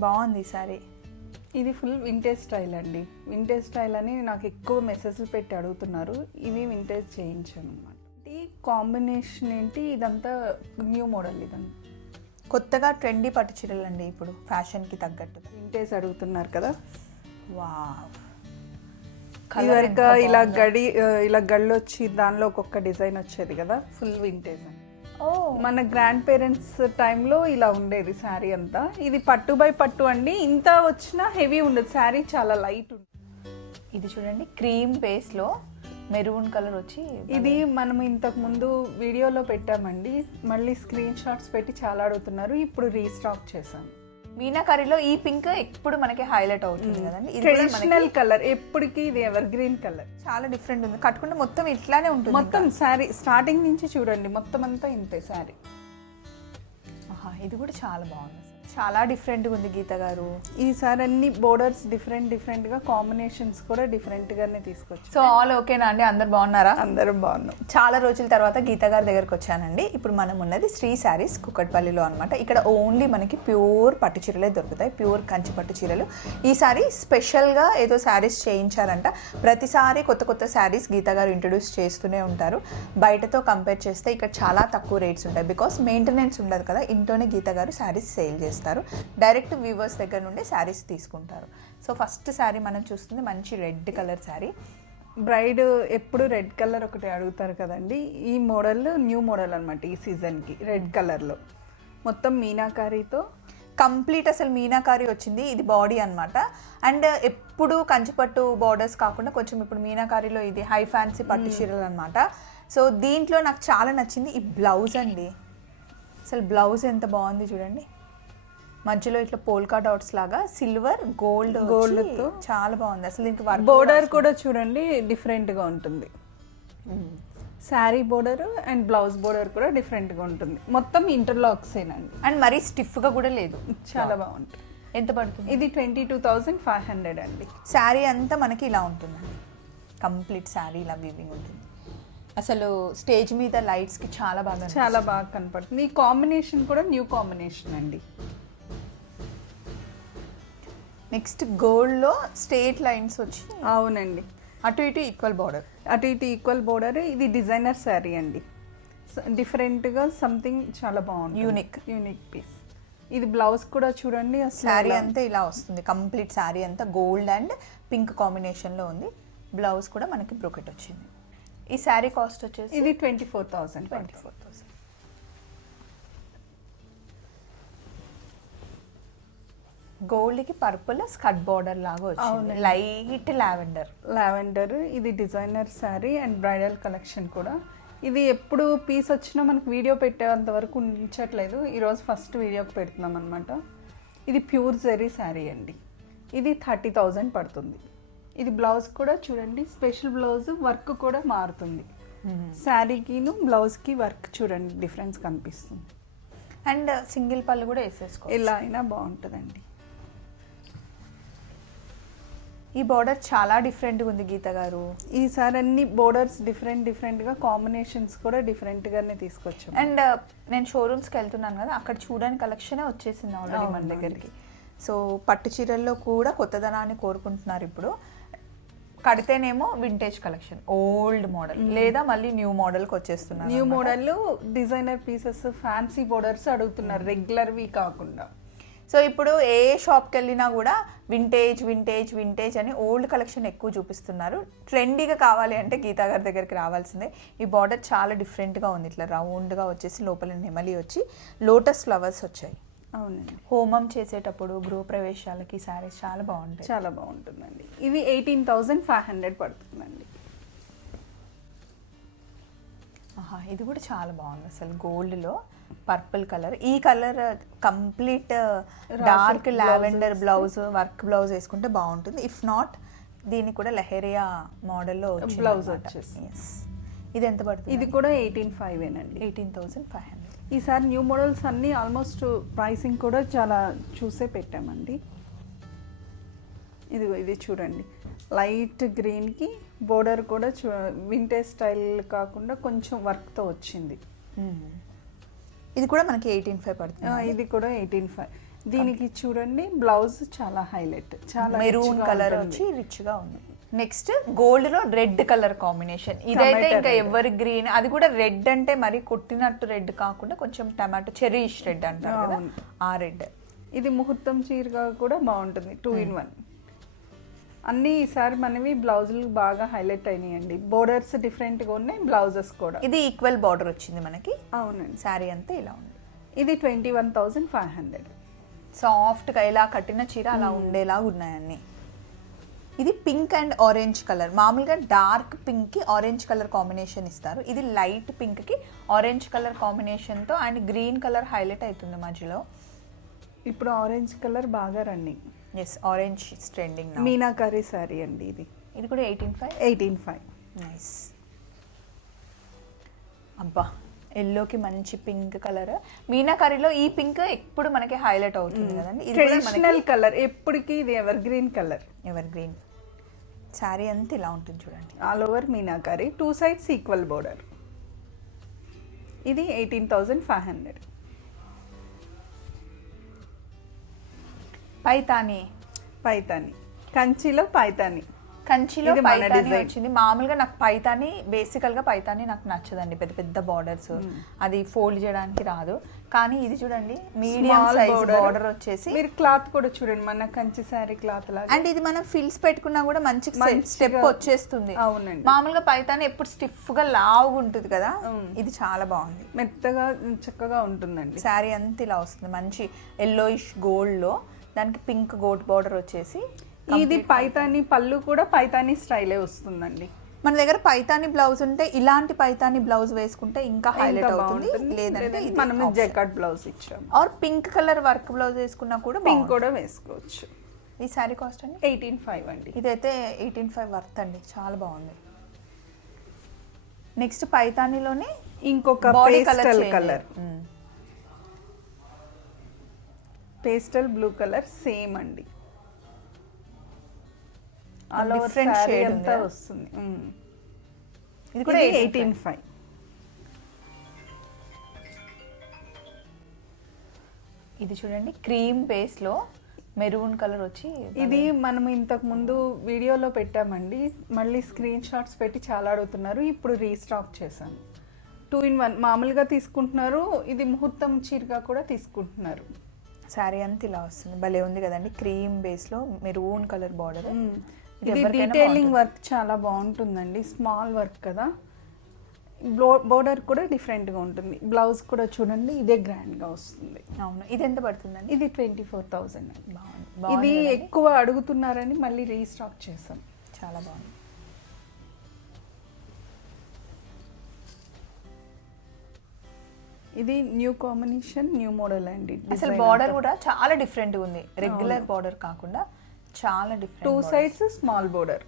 బాగుంది సారీ. ఇది full vintage style అండి. వింటేజ్ స్టైల్ అని నాకు ఎక్కువ మెసేజ్లు పెట్టి అడుగుతున్నారు. ఇవి వింటేజ్ చేయించాను అనమాట ఈ కాంబినేషన్ ఏంటి? ఇదంతా న్యూ మోడల్ ఇదంతా. కొత్తగా ట్రెండీ పట్టు చీరలు అండి ఇప్పుడు ఫ్యాషన్కి తగ్గట్టు. వింటేజ్ అడుగుతున్నారు కదా. ఇదివరకు ఇలా గడి ఇలా గళ్ళు వచ్చి దానిలో ఒక్కొక్క డిజైన్ వచ్చేది కదా. ఫుల్ వింటేజ్ ఓ మన గ్రాండ్ పేరెంట్స్ టైంలో ఇలా ఉండేది శారీ అంతా. ఇది పట్టు బై పట్టు అండి. ఇంత వచ్చినా హెవీ ఉండదు. శారీ చాలా లైట్ ఉంటుంది. ఇది చూడండి క్రీమ్ బేస్లో మెరూన్ కలర్ వచ్చి ఇది మనం ఇంతకు ముందు వీడియోలో పెట్టామండి. మళ్ళీ స్క్రీన్ షాట్స్ పెట్టి చాలా అడుగుతున్నారు. ఇప్పుడు రీస్టాక్ చేశాం. మీనాకరీలో ఈ పింక్ ఎప్పుడు మనకి హైలైట్ అవుతుంది కదండి? ఇది కూడా మనకి ట్రెడిషనల్ కలర్ ఎప్పటికీ ఇది ఎవర్ గ్రీన్ కలర్. చాలా డిఫరెంట్ ఉంది. కట్టుకుంటే మొత్తం ఇట్లానే ఉంటుంది మొత్తం శారీ స్టార్టింగ్ నుంచి చూడండి మొత్తం అంతా ఇంతే శారీ. ఆహా, ఇది కూడా చాలా బాగుంది. చాలా డిఫరెంట్గా ఉంది గీత గారు. ఈసారి అన్ని బోర్డర్స్ డిఫరెంట్ డిఫరెంట్గా కాంబినేషన్స్ కూడా డిఫరెంట్ గానే తీసుకొచ్చి సో ఆల్ ఓకేనా అండి? అందరు బాగున్నారా? అందరం బాగున్నాం. చాలా రోజుల తర్వాత గీత గారి దగ్గరకు వచ్చానండి. ఇప్పుడు మనం ఉన్నది శ్రీ శారీస్ కుక్కట్పల్లిలో అనమాట ఇక్కడ ఓన్లీ మనకి ప్యూర్ పట్టు చీరలే దొరుకుతాయి. ప్యూర్ కంచి పట్టు చీరలు. ఈసారి స్పెషల్గా ఏదో శారీస్ చేయించారంట. ప్రతిసారి కొత్త కొత్త శారీస్ గీత గారు ఇంట్రడ్యూస్ చేస్తూనే ఉంటారు. బయటతో కంపేర్ చేస్తే ఇక్కడ చాలా తక్కువ రేట్స్ ఉంటాయి. బికాస్ మెయింటెనెన్స్ ఉండదు కదా. ఇంట్లోనే గీత గారు శారీస్ సేల్ చేస్తారు. డైరెక్ట్ వ్యూవర్స్ దగ్గర నుండి శారీస్ తీసుకుంటారు. సో ఫస్ట్ శారీ మనం చూస్తుంది మంచి రెడ్ కలర్ శారీ బ్రైడ్ ఎప్పుడు రెడ్ కలర్ ఒకటి అడుగుతారు కదండి. ఈ మోడల్ న్యూ మోడల్ అనమాట ఈ సీజన్కి రెడ్ కలర్లో మొత్తం మీనాకారీతో? కంప్లీట్ అసలు మీనాకారి వచ్చింది ఇది బాడీ అన్నమాట. అండ్ ఎప్పుడు కంచిపట్టు బార్డర్స్ కాకుండా కొంచెం ఇప్పుడు మీనాకారిలో ఇది హై ఫ్యాన్సీ పట్టు చీరలు అనమాట సో దీంట్లో నాకు చాలా నచ్చింది ఈ బ్లౌజ్ అండి. అసలు బ్లౌజ్ ఎంత బాగుంది చూడండి. మధ్యలో ఇట్లా పోల్కా డాట్స్ లాగా సిల్వర్ గోల్డ్ గోల్డ్. చాలా బాగుంది. అసలు దీనికి బోర్డర్ కూడా చూడండి డిఫరెంట్గా ఉంటుంది. Sari border and blouse border కూడా డిఫరెంట్గా ఉంటుంది. మొత్తం ఇంటర్లాక్సేనండి అండ్ మరీ స్టిఫ్గా కూడా లేదు. చాలా బాగుంటుంది. ఎంత పడుతుంది? ఇది twenty two thousand five hundred అండి. శారీ అంతా మనకి ఇలా ఉంటుందండి. కంప్లీట్ శారీ ఇలా వీవింగ్ ఉంటుంది. అసలు స్టేజ్ మీద లైట్స్కి చాలా బాగా. చాలా బాగా కనపడుతుంది. ఈ కాంబినేషన్ కూడా న్యూ కాంబినేషన్ అండి. నెక్స్ట్ గోల్డ్లో స్టేట్ లైన్స్ వచ్చి అవునండి. అటు ఇటు ఈక్వల్ బార్డర్. అటు ఇటు ఈక్వల్ బోర్డర్ ఇది డిజైనర్ శారీ అండి. డిఫరెంట్గా సంథింగ్ చాలా బాగుంది Unique. యూనిక్ పీస్ ఇది బ్లౌజ్ కూడా చూడండి శారీ అంతా ఇలా వస్తుంది. కంప్లీట్ శారీ అంతా గోల్డ్ అండ్ పింక్ కాంబినేషన్లో ఉంది. బ్లౌజ్ కూడా మనకి బ్రోకెట్ వచ్చింది. ఈ శారీ కాస్ట్ వచ్చేసి ఇది twenty four thousand twenty four thousand గోల్డ్కి purple స్కట్ బార్డర్ లాగా వచ్చింది. Light lavender. లావెండర్. ఇది designer sari and bridal collection కూడా. ఇది ఎప్పుడు పీస్ వచ్చినా మనకు వీడియో పెట్టేంత వరకు ఉంచట్లేదు. ఈరోజు ఫస్ట్ వీడియోకి పెడుతున్నాం అనమాట ఇది ప్యూర్ జెరీ శారీ అండి. ఇది థర్టీ థౌజండ్ పడుతుంది. ఇది బ్లౌజ్ కూడా చూడండి స్పెషల్ బ్లౌజ్ వర్క్ కూడా మారుతుంది. శారీకిను బ్లౌజ్కి వర్క్ చూడండి డిఫరెన్స్ కనిపిస్తుంది. అండ్ సింగిల్ పళ్ళు కూడా వేసేసుకో ఎలా అయినా బాగుంటుందండి. ఈ బార్డర్ చాలా డిఫరెంట్గా ఉంది గీత గారు. ఈసారి అన్ని బోర్డర్స్ డిఫరెంట్ డిఫరెంట్గా కాంబినేషన్స్ కూడా డిఫరెంట్గానే తీసుకొచ్చాం. అండ్ నేను షోరూమ్స్కి వెళ్తున్నాను కదా అక్కడ చూడని కలెక్షనే వచ్చేసింది ఆల్రెడీ మన. దగ్గరికి. సో పట్టు చీరల్లో కూడా కొత్తదనాన్ని కోరుకుంటున్నారు ఇప్పుడు. కడితేనేమో వింటేజ్ కలెక్షన్ ఓల్డ్ మోడల్ లేదా మళ్ళీ న్యూ మోడల్కి వచ్చేస్తున్నారు new. Model designer pieces fancy borders అడుగుతున్నారు రెగ్యులర్వి కాకుండా. సో ఇప్పుడు ఏ షాప్కి వెళ్ళినా కూడా వింటేజ్ వింటేజ్ వింటేజ్ అని ఓల్డ్ కలెక్షన్ ఎక్కువ చూపిస్తున్నారు. ట్రెండీగా కావాలి అంటే గీతా గారి దగ్గరికి రావాల్సిందే. ఈ బార్డర్ చాలా డిఫరెంట్గా ఉంది. ఇట్లా రౌండ్గా వచ్చేసి లోపల నెమలి వచ్చి లోటస్ ఫ్లవర్స్ వచ్చాయి. అవునండి. హోమం చేసేటప్పుడు గృహప్రవేశాలకి శారీస్ చాలా బాగుంటాయి. చాలా బాగుంటుందండి. ఇది ఎయిటీన్ థౌజండ్ ఫైవ్ హండ్రెడ్ పడుతుందండి. ఇది కూడా చాలా బాగుంది అసలు. గోల్డ్లో పర్పుల్ కలర్. ఈ colour complete dark lavender. Blouse work blouse వేసుకుంటే బాగుంటుంది. ఇఫ్ నాట్ దీనికి కూడా లెహరియా మోడల్లో Blouse వచ్చేసి. ఇది ఎంత పడుతుంది? ఇది కూడా ఎయిటీన్ ఫైవ్ ఏనండి. Eighteen thousand five hundred. ఈసారి న్యూ మోడల్స్ అన్నీ ఆల్మోస్ట్ ప్రైసింగ్ కూడా చాలా చూసే పెట్టామండి. ఇది ఇది చూడండి. లైట్ గ్రీన్కి బోర్డర్ కూడా చూ వింటేజ్ స్టైల్ కాకుండా కొంచెం వర్క్తో వచ్చింది. ఇది కూడా మనకి ఎయిటీన్ ఫైవ్ పడుతుంది. ఇది కూడా ఎయిటీన్ ఫైవ్. దీనికి చూడండి బ్లౌజ్ చాలా హైలైట్. చాలా మెరూన్ కలర్. వచ్చి రిచ్గా ఉంది. నెక్స్ట్ గోల్డ్లో రెడ్ కలర్ కాంబినేషన్. ఇదైతే ఇంకా. ఎవరి గ్రీన్ అది కూడా రెడ్ అంటే మరి కొట్టినట్టు రెడ్ కాకుండా కొంచెం టమాటో చెరీష్ రెడ్ అంటారు కదా. ఆ రెడ్. ఇది ముహూర్తం చీరగా కూడా బాగుంటుంది టూ ఇన్ వన్. అన్ని ఈసారి మనవి బ్లౌజులు బాగా హైలైట్ అయినాయండి. బోర్డర్స్ డిఫరెంట్గా ఉన్నాయి బ్లౌజెస్ కూడా. ఇది ఈక్వల్ బార్డర్ వచ్చింది మనకి. అవునండి. శారీ అంతా ఇలా ఉంది. ఇది twenty one thousand five hundred సాఫ్ట్గా ఇలా కట్టిన చీర అలా ఉండేలా ఉన్నాయన్ని ఇది పింక్ అండ్ ఆరెంజ్ కలర్ మామూలుగా డార్క్ పింక్కి ఆరెంజ్ కలర్ కాంబినేషన్ ఇస్తారు. ఇది లైట్ పింక్కి ఆరెంజ్ కలర్ కాంబినేషన్తో అండ్ గ్రీన్ కలర్ హైలైట్ అవుతుంది మధ్యలో. ఇప్పుడు ఆరెంజ్ కలర్ బాగా running yes orange trending meenakari sari అండి ఇది. ఇది కూడా eighteen five eighteen five nice అబ్బా ఎల్లోకి మంచి పింక్ కలర్ మీనాకరీలో ఈ పింక్ ఎప్పుడు మనకి హైలైట్ అవుతుంది కదండి? ఇది ట్రెడిషనల్ కలర్ ఎప్పటికీ ఇది evergreen colour evergreen sari అంతా ఇలా ఉంటుంది చూడండి. All over meenakari two sides equal border ఇది eighteen thousand five hundred Paithani. Paithani. కంచిలో పైతాని. కంచిలో ఇది మన పైతాని design. వచ్చింది. మామూలుగా నాకు పైతాని బేసికల్గా పైతాని నాకు నచ్చదండి. పెద్ద పెద్ద బార్డర్స్ అది ఫోల్డ్ చేయడానికి రాదు. కానీ ఇది చూడండి medium Small size border. Border వచ్చేసి మీరు క్లాత్ కూడా చూడండి మన కంచి శారీ క్లాత్ లాగా. అండ్ ఇది మనం ఫిల్స్ పెట్టుకున్నా కూడా మంచి మంచిగా- స్టెప్ వచ్చేస్తుంది. అవునండి. మామూలుగా పైతాని ఎప్పుడు స్టిఫ్గా లావుగా ఉంటుంది కదా ఇది చాలా బాగుంది. మెత్తగా చక్కగా ఉంటుందండి. శారీ అంతా ఇలా వస్తుంది. మంచి ఎల్లోయిష్ గోల్డ్లో దానికి పింక్ గోట్ బార్డర్ వచ్చేసి ఇది పైతాని పళ్ళు కూడా పైతాని స్టైలే వస్తుందండి. మన దగ్గర పైతాని బ్లౌజ్ ఉంటే ఇలాంటి పైతాని బ్లౌజ్ వేసుకుంటే ఇంకా హైలైట్ అవుతుంది. లేదంటే మనం. జెకాట్ బ్లౌజ్ ఇచ్చాము. Or pink colour work blouse వేసుకున్నా కూడా పింక్ కూడా వేసుకోవచ్చు. ఈ శారీ కాస్ట్ అండి? ఎయిటీన్ ఫైవ్ అండి. ఇదైతే ఎయిటీన్ ఫైవ్ వర్త్ అండి. చాలా బాగుంది. నెక్స్ట్ పైతానిలోనే ఇంకొక body colour colour pastel blue colour same అండి. ఆల్ ఓవర్ శారీ అంతా? వస్తుంది. ఇది కూడా ఎయిటీన్ ఫైవ్ ఇది చూడండి క్రీమ్ బేస్లో మెరూన్ కలర్ వచ్చి ఇది మనం ఇంతకు ముందు వీడియోలో పెట్టామండి. మళ్ళీ స్క్రీన్ షాట్స్ పెట్టి చాలా అడుగుతున్నారు. ఇప్పుడు రీస్టాక్ చేశాను. టూ ఇన్ వన్ మామూలుగా తీసుకుంటున్నారు. ఇది ముహూర్తం చీరగా కూడా తీసుకుంటున్నారు. శారీ అంతా ఇలా వస్తుంది. భలే ఉంది కదండి. క్రీమ్ బేస్లో మెరూన్ కలర్ బార్డర్ ఇది డీటెయిలింగ్ వర్క్ చాలా బాగుంటుందండి. స్మాల్ వర్క్ కదా. బోర్డర్ కూడా డిఫరెంట్గా ఉంటుంది. బ్లౌజ్ కూడా చూడండి ఇదే గ్రాండ్గా వస్తుంది. అవును. ఇది ఎంత పడుతుందండి? ఇది ట్వంటీ ఫోర్ థౌజండ్ బాగుంది ఇది? ఎక్కువ అడుగుతున్నారని మళ్ళీ రీస్టాక్ చేసాం చాలా బాగుంది. ఇది న్యూ కాంబినేషన్ న్యూ మోడల్ అండి అసలు బార్డర్ కూడా చాలా డిఫరెంట్ ఉంది. రెగ్యులర్ బార్డర్ కాకుండా చాలా two different sides small border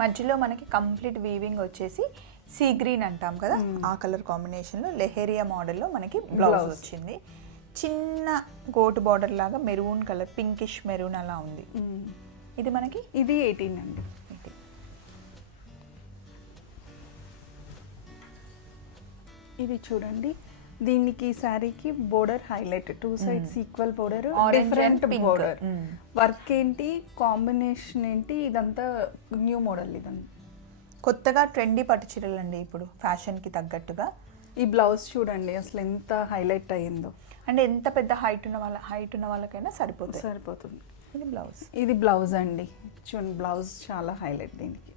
మధ్యలో మనకి కంప్లీట్ వీవింగ్ వచ్చేసి సీ గ్రీన్ అంటాం కదా ఆ కలర్ కాంబినేషన్లో లెహేరియా మోడల్లో మనకి బ్లౌజ్. వచ్చింది. చిన్న గోటు బార్డర్ లాగా మెరూన్ కలర్ పింకిష్ మెరూన్ అలా ఉంది. ఇది మనకి ఇది ఎయిటీన్ అండి. ఇది చూడండి. దీనికి ఈ శారీకి border highlight. Two sides equal border different. Border. Work ఏంటి కాంబినేషన్ ఏంటి ఇదంతా న్యూ మోడల్ ఇదంతా. కొత్తగా ట్రెండీ పట్టు చీరలు అండి ఇప్పుడు ఫ్యాషన్కి తగ్గట్టుగా. ఈ బ్లౌజ్ చూడండి అసలు ఎంత హైలైట్ అయ్యిందో. అంటే ఎంత పెద్ద హైట్ ఉన్న వాళ్ళ హైట్ ఉన్న వాళ్ళకైనా సరిపోతుంది సరిపోతుంది. ఇది బ్లౌజ్ ఇది బ్లౌజ్ అండి. చూడండి బ్లౌజ్ చాలా హైలైట్ దీనికి.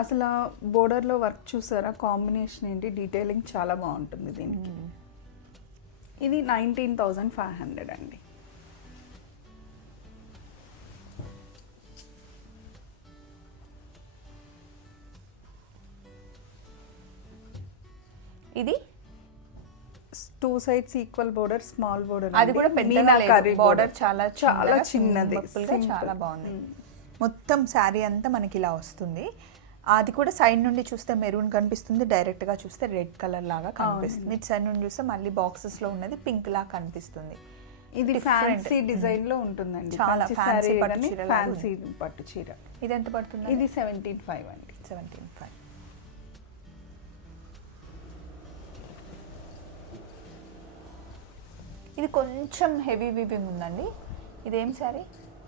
అసలు బోర్డర్లో వర్క్ చూసారా? కాంబినేషన్ ఏంటి? డీటెయిలింగ్ చాలా బాగుంటుంది దీనికి. ఇది నైన్టీన్ థౌజండ్ ఫైవ్ హండ్రెడ్ అండి. ఇది two sides equal border small border అది కూడా పెద్దగా లేదు. బార్డర్ చాలా చాలా చిన్నది. చాలా బాగుంది మొత్తం శారీ అంతా మనకి ఇలా వస్తుంది. అది కూడా సైడ్ నుండి చూస్తే మెరూన్ కనిపిస్తుంది డైరెక్ట్గా చూస్తే రెడ్ కలర్ లాగా కనిపిస్తుంది. ఇటు సైడ్ నుండి చూస్తే మళ్ళీ బాక్సెస్లో ఉన్నది పింక్ లాగా కనిపిస్తుంది. ఇది. ఫ్యాన్సీ డిజైన్లో ఉంటుందండి. చాలా fancy పట్టు చీర ఫ్యాన్సీ పట్టు చీర. ఇది ఎంత పడుతుంది? ఇది సెవెంటీన్ ఫైవ్ అండి. సెవెంటీన్ ఫైవ్ ఇది కొంచెం హెవీ వీవింగ్ ఉందండి. ఇదేం శారీ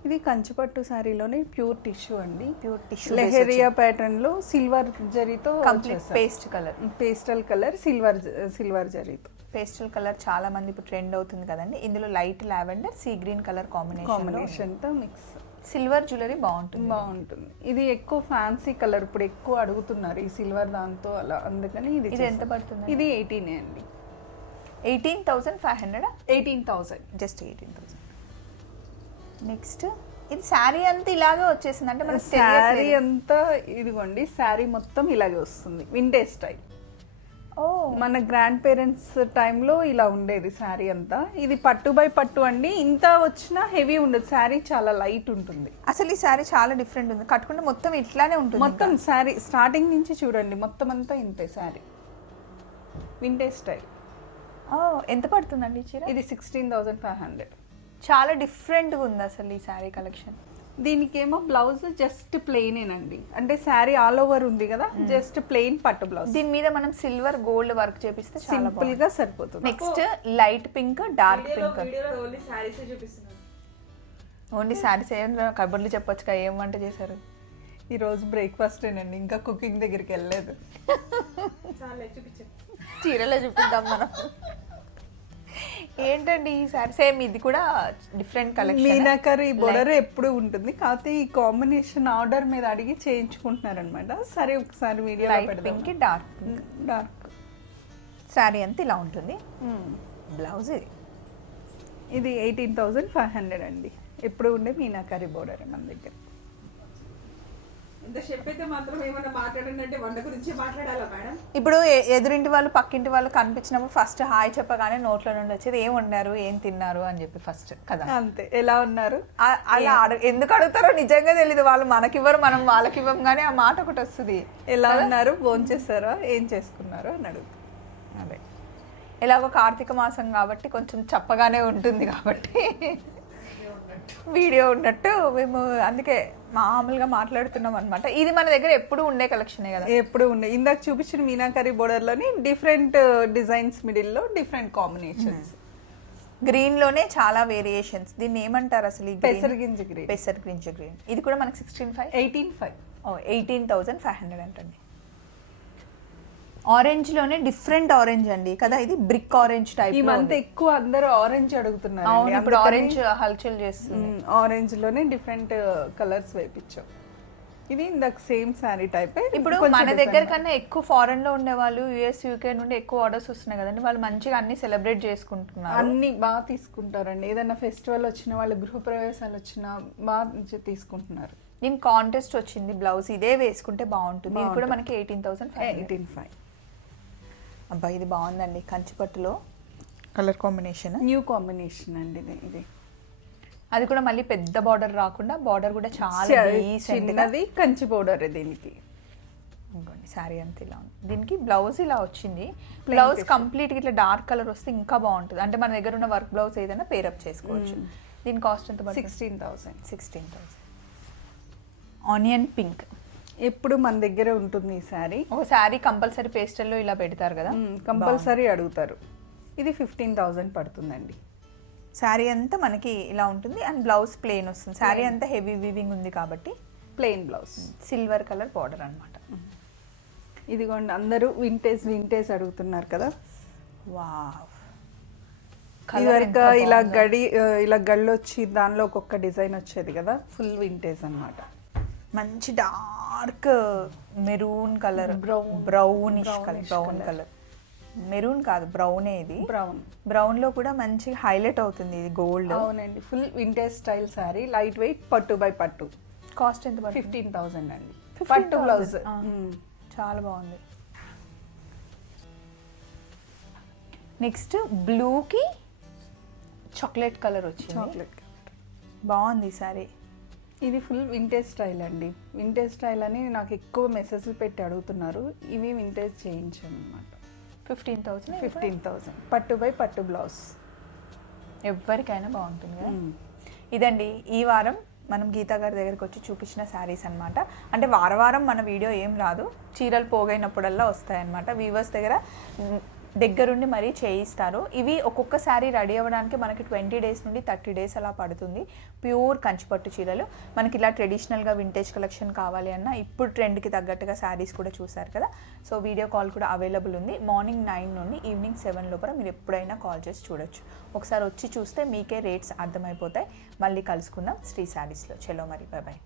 ఇది కంచిపట్టు శారీలోనే ప్యూర్ టిష్యూ అండి. ప్యూర్ టిష్యూ లెహెరియా ప్యాటర్న్లో సిల్వర్ జరీతో complete paste colour. Pastel colour silver silver జరీతో. పేస్టల్ కలర్ చాలా మంది ఇప్పుడు ట్రెండ్ అవుతుంది కదండి. ఇందులో light lavender sea green colour combination కాంబినేషన్తో మిక్స్. సిల్వర్ జ్యువెలరీ బాగుంటుంది. బాగుంటుంది. ఇది ఎక్కువ ఫ్యాన్సీ కలర్ ఇప్పుడు ఎక్కువ అడుగుతున్నారు ఈ సిల్వర్ దాంతో అలా అందుకని ఇది ఇది ఎంత. పడుతుంది? ఇది ఎయిటీన్ అండి. Eighteen thousand five hundred? Eighteen thousand. Just eighteen thousand. Next. ఇది శారీ అంతా ఇలాగే వచ్చేసింది. అంటే మనకి శారీ. అంతా ఇదిగోండి శారీ మొత్తం ఇలాగే వస్తుంది. వింటేజ్ స్టైల్ ఓ. మన గ్రాండ్ పేరెంట్స్ టైంలో ఇలా ఉండేది శారీ అంతా. ఇది పట్టు బై పట్టు అండి. ఇంత వచ్చినా హెవీ ఉండదు. శారీ చాలా లైట్ ఉంటుంది. అసలు ఈ శారీ చాలా డిఫరెంట్ ఉంది. కట్టుకుంటే మొత్తం ఇట్లానే ఉంటుంది మొత్తం శారీ స్టార్టింగ్ నుంచి చూడండి మొత్తం అంతా ఇంతే శారీ. వింటేజ్ స్టైల్ ఓ ఎంత పడుతుందండి చీర? ఇది సిక్స్టీన్ థౌజండ్ ఫైవ్ హండ్రెడ్ చాలా డిఫరెంట్గా ఉంది అసలు ఈ శారీ కలెక్షన్ దీనికేమో బ్లౌజ్ జస్ట్ ప్లెయినేనండి అంటే శారీ ఆల్ ఓవర్ ఉంది కదా జస్ట్ ప్లెయిన్ పట్టు బ్లౌజ్ దీని మీద మనం సిల్వర్ గోల్డ్ వర్క్ చేపిస్తే చాలా సింపుల్గా సరిపోతుంది. Next light pink dark pink only saris చూపిస్తున్నారు. ఓన్లీ శారీస్ ఏం కబుర్లు చెప్పొచ్చు ఏం వంట చేశారు? ఈ రోజు బ్రేక్ఫాస్ట్ ఏనండి ఇంకా కుకింగ్ దగ్గరికి వెళ్ళలేదు. చీరలో చూపిద్దాం మనం. ఏంటండి ఈ శారీ సేమ్ ఇది కూడా డిఫరెంట్ కలెక్షన్ మీనాకరి బోర్డర్ ఎప్పుడు ఉంటుంది? కాకపోతే ఈ కాంబినేషన్ ఆర్డర్ మీద అడిగి చేయించుకుంటున్నారనమాట. సరే ఒకసారి video pink dark dark sari అంతా ఇలా ఉంటుంది. బ్లౌజ్ ఇది. ఇది ఎయిటీన్ థౌజండ్ ఫైవ్ హండ్రెడ్ అండి. ఎప్పుడు ఉండే మీనాకరి బోర్డర్ మన దగ్గర? ఇప్పుడు ఎదురింటి వాళ్ళు పక్కింటి వాళ్ళు కనిపించినప్పుడు ఫస్ట్ హాయ్ చెప్పగానే నోట్లో నుండి వచ్చేది ఏం వండారు? ఏం తిన్నారు? అని చెప్పి ఫస్ట్ కదా. అంతే. ఎలా ఉన్నారు? అలా ఎందుకు అడుగుతారో నిజంగా తెలియదు వాళ్ళు మనకివ్వరు మనం వాళ్ళకి ఇవ్వం కానీ ఆ మాట ఒకటి వస్తుంది. ఎలా ఉన్నారు? ఫోన్ చేస్తారా ఏం చేసుకున్నారో? అని అడుగు అదే. ఎలాగో కార్తీక మాసం కాబట్టి కొంచెం చప్పగానే ఉంటుంది కాబట్టి వీడియో ఉన్నట్టు మేము అందుకే మామూలుగా మాట్లాడుతున్నాం అనమాట ఇది మన దగ్గర ఎప్పుడు ఉండే కలెక్షనే కదా? ఎప్పుడు ఉండే. ఇందాక చూపించిన మీనాకరి బోర్డర్లోని డిఫరెంట్ డిజైన్స్ మిడిల్లో డిఫరెంట్ కాంబినేషన్స్ గ్రీన్లోనే చాలా వేరియేషన్స్ దీన్ని ఏమంటారు అసలు గ్రీన్ పెసర్ గ్రీన్ గ్రీన్ ఇది కూడా మనకి sixteen five eighteen five eighteen thousand five hundred అంటండి. ఆరెంజ్లోనే డిఫరెంట్ ఆరెంజ్ అండి. కదా ఇది బ్రిక్ ఆరెంజ్ టైప్ ఈ మంత్ ఎక్కువ అందరూ ఆరెంజ్ అడుగుతున్నారు అవును ఇప్పుడు ఆరెంజ్ హల్చల్ చేస్తుంది. ఆరెంజ్లోనే డిఫరెంట్ కలర్స్ వేపించాం. ఇది ఇందాక సేమ్ శారీ టైప్ ఇప్పుడు మన దగ్గర కన్నా ఎక్కువ ఫారెన్లో ఉండే వాళ్ళు యుఎస్ యూకే నుండి ఎక్కువ ఆర్డర్స్ వస్తున్నాయి కదండి. వాళ్ళు మంచిగా అన్ని సెలబ్రేట్ చేసుకుంటున్నారు. అన్ని బాగా తీసుకుంటారండి. ఏదైనా ఫెస్టివల్ వచ్చినా వాళ్ళ గృహప్రవేశాలు వచ్చినా బాగా తీసుకుంటున్నారు. దీని కాంటెస్ట్ వచ్చింది బ్లౌజ్ ఇదే వేసుకుంటే బాగుంటుంది. ఇది కూడా మనకి ఎయిటీన్ థౌసండ్ ఎయిటీన్ ఫైవ్ అబ్బా ఇది బాగుందండి. కంచిపట్టులో కలర్ కాంబినేషన్. న్యూ కాంబినేషన్ అండి ఇది ఇది. అది కూడా మళ్ళీ పెద్ద బార్డర్ రాకుండా బార్డర్ కూడా చాలా చిన్నది కంచి పౌడర్ దీనికి. ఇంకోండి శారీ అంతా ఇలా ఉంది. దీనికి బ్లౌజ్ ఇలా వచ్చింది. బ్లౌజ్ కంప్లీట్ ఇట్లా డార్క్ కలర్ వస్తే ఇంకా బాగుంటుంది. అంటే మన దగ్గర ఉన్న వర్క్ బ్లౌజ్ ఏదైనా పేరప్ చేసుకోవచ్చు. దీని కాస్ట్ ఎంత sixteen thousand. Sixteen thousand. Onion pink ఎప్పుడు మన దగ్గర ఉంటుంది ఈ శారీ. ఒక శారీ కంపల్సరీ పేస్టల్లో ఇలా పెడతారు కదా? కంపల్సరీ అడుగుతారు. ఇది ఫిఫ్టీన్ థౌసండ్ పడుతుందండి. శారీ అంతా మనకి ఇలా ఉంటుంది. అండ్ బ్లౌజ్ ప్లెయిన్ వస్తుంది. శారీ అంతా హెవీ వీవింగ్ ఉంది కాబట్టి plain blouse. Silver colour border అనమాట ఇదిగోండి అందరూ వింటేజ్ వింటేజ్ అడుగుతున్నారు కదా. వావ్. ఇదివరకు ఇలా గడి ఇలా గళ్ళు వచ్చి దానిలో ఒక్కొక్క డిజైన్ వచ్చేది కదా. ఫుల్ వింటేజ్ అన్నమాట. మంచి dark maroon colour. Brown. Brownish colour. Brown. Colour. Maroon కాదు బ్రౌనే ఇది. బ్రౌన్ బ్రౌన్లో కూడా మంచి హైలైట్ అవుతుంది ఇది గోల్డ్. అవునండి. Full vintage style sari light weight పట్టు బై పట్టు. కాస్ట్ ఎంత ఫిఫ్టీన్ థౌసండ్ అండి. 15,000. పట్టు బ్లౌజ్ ఆ. చాలా బాగుంది. నెక్స్ట్ బ్లూకి చాక్లెట్ కలర్ వచ్చింది. చాక్లెట్ బాగుంది సారీ ఇది ఫుల్ వింటేజ్ స్టైల్ అండి. వింటేజ్ స్టైల్ అని నాకు ఎక్కువ మెసేజ్లు పెట్టి అడుగుతున్నారు. ఇవి వింటేజ్ చేయించాను అనమాట ఫిఫ్టీన్ థౌసండ్ ఫిఫ్టీన్ థౌసండ్ పట్టు బై పట్టు బ్లౌజ్ ఎవరికైనా బాగుంటుంది కదా? ఇదండి ఈ వారం మనం గీతా గారి దగ్గరికి వచ్చి చూపించిన శారీస్ అన్నమాట. అంటే వార వారం మన వీడియో ఏం రాదు. చీరలు పోగైనప్పుడల్లా వస్తాయన్నమాట. వీవర్స్ దగ్గర దగ్గరుండి మరీ చేయిస్తారు. ఇవి ఒక్కొక్క శారీ రెడీ అవ్వడానికి మనకి ట్వంటీ డేస్ నుండి థర్టీ డేస్ అలా పడుతుంది. ప్యూర్ కంచిపట్టు చీరలు. మనకి ఇలా ట్రెడిషనల్గా వింటేజ్ కలెక్షన్ కావాలి అన్న ఇప్పుడు ట్రెండ్కి తగ్గట్టుగా శారీస్ కూడా చూసారు కదా. సో వీడియో కాల్ కూడా అవైలబుల్ ఉంది. మార్నింగ్ నైన్ నుండి ఈవినింగ్ సెవెన్ లోపల మీరు ఎప్పుడైనా కాల్ చేసి చూడొచ్చు. ఒకసారి వచ్చి చూస్తే మీకే రేట్స్ అర్థమైపోతాయి. మళ్ళీ కలుసుకుందాం శ్రీ శారీస్లో. చలో మరి. Bye bye